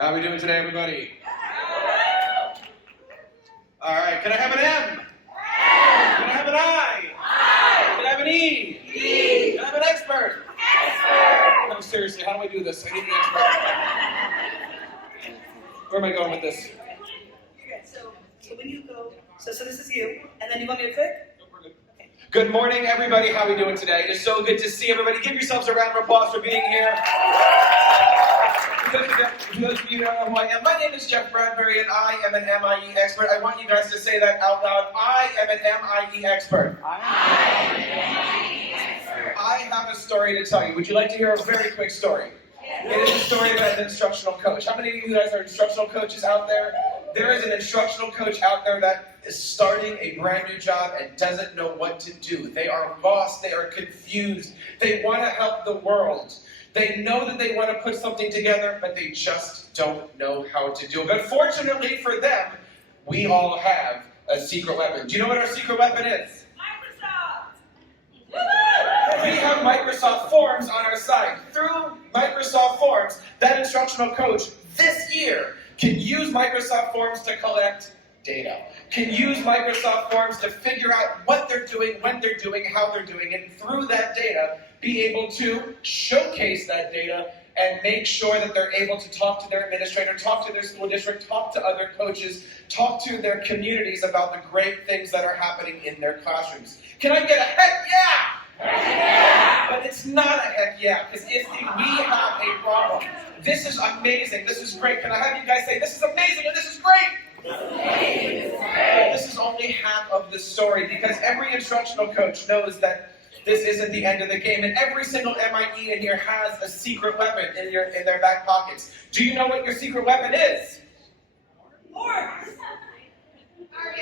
How are we doing today, everybody? All right, can I have an M? Can I have an I? Can I have an E? Can I have an expert? No, seriously, how do I do this? I need an expert. Where am I going with this? So when you go, so this is you, and then you want me to click? Okay. Good morning, everybody. How are we doing today? It is so good to see everybody. Give yourselves a round of applause for being here. For those of you who don't know who I am, my name is Jeff Bradbury, and I am an MIE expert. I want you guys to say that out loud. I am an MIE expert. I have a story to tell you. Would you like to hear a very quick story? It is a story about an instructional coach. How many of you guys are instructional coaches out there? There is an instructional coach out there that is starting a brand new job and doesn't know what to do. They are lost. They are confused. They want to help the world. They know that they want to put something together, but they just don't know how to do it. But fortunately for them, we all have a secret weapon. Do you know what our secret weapon is? Microsoft! We have Microsoft Forms on our side. Through Microsoft Forms, that instructional coach this year can use Microsoft Forms to collect data, can use Microsoft Forms to figure out what they're doing, when they're doing, how they're doing it, and through that data, be able to showcase that data and make sure that they're able to talk to their administrator, talk to their school district, talk to other coaches, talk to their communities about the great things that are happening in their classrooms. Can I get a heck yeah? Heck yeah! But it's not a heck yeah, because we have a problem. This is amazing, this is great. Can I have you guys say, this is amazing and this is great? This is only half of the story, because every instructional coach knows that this isn't the end of the game, and every single MIE in here has a secret weapon in their back pockets. Do you know what your secret weapon is?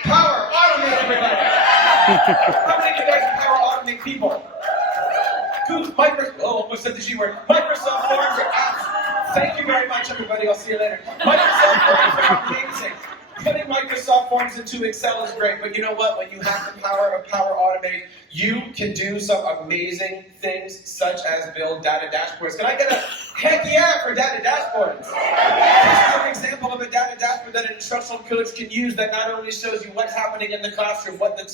Power Automate, everybody! How many of you guys are Power Automate people? Almost said the G word. Microsoft Forms are apps. Thank you very much, everybody. I'll see you later. Microsoft Forms are amazing. Putting Microsoft Forms into Excel is great, but you know what? When you have the power of Power Automate, you can do some amazing things, such as build data dashboards. Can I get a heck yeah for data dashboards? This is an example of a data dashboard that an instructional coach can use that not only shows you what's happening in the classroom, what the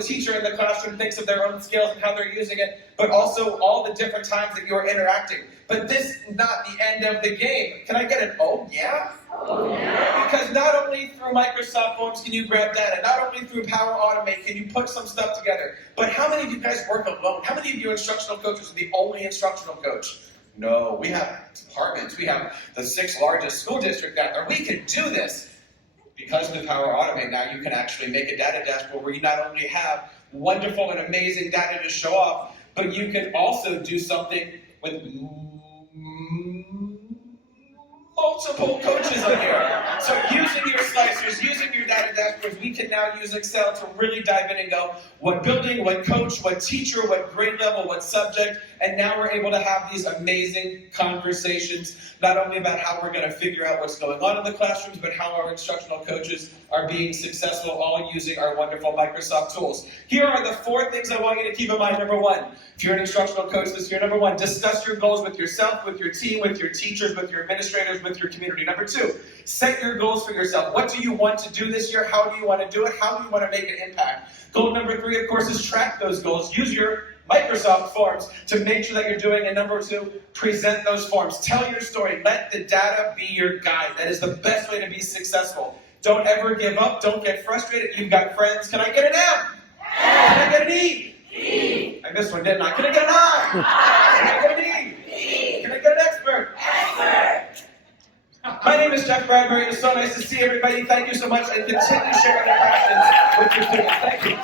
teacher in the classroom thinks of their own skills and how they're using it, but also all the different times that you're interacting. But this is not the end of the game. Can I get an oh yeah? Oh yeah. Because not only through Microsoft Forms can you grab data, not only through Power Automate can you put some stuff together, but how many of you guys work alone? How many of you instructional coaches are the only instructional coach? No, we have departments. We have the 6th largest school district out there. We can do this. Because of the Power Automate, now you can actually make a data dashboard where you not only have wonderful and amazing data to show off, but you can also do something with multiple coaches on here. So using your slicers, using your data dashboards, we can now use Excel to really dive in and go, what building, what coach, what teacher, what grade level, what subject, and now we're able to have these amazing conversations, not only about how we're going to figure out what's going on in the classrooms, but how our instructional coaches are being successful, all using our wonderful Microsoft tools. Here are the 4 things I want you to keep in mind. Number 1, if you're an instructional coach this year, number 1, discuss your goals with yourself, with your team, with your teachers, with your administrators, with your community. Number 2, set your goals for yourself. What do you want to do this year? How do you want to do it? How do you want to make an impact? Goal number 3, of course, is track those goals. Use your Microsoft Forms to make sure that you're doing. And number 2, present those forms. Tell your story. Let the data be your guide. That is the best way to be successful. Don't ever give up. Don't get frustrated. You've got friends. Can I get an M? Can I get an E? I missed one, didn't I? Can I get an I? Can I get an E? Can I get an expert? My name is Jeff Bradbury. It's so nice to see everybody. Thank you so much, and continue sharing your passions with your students. Thank you.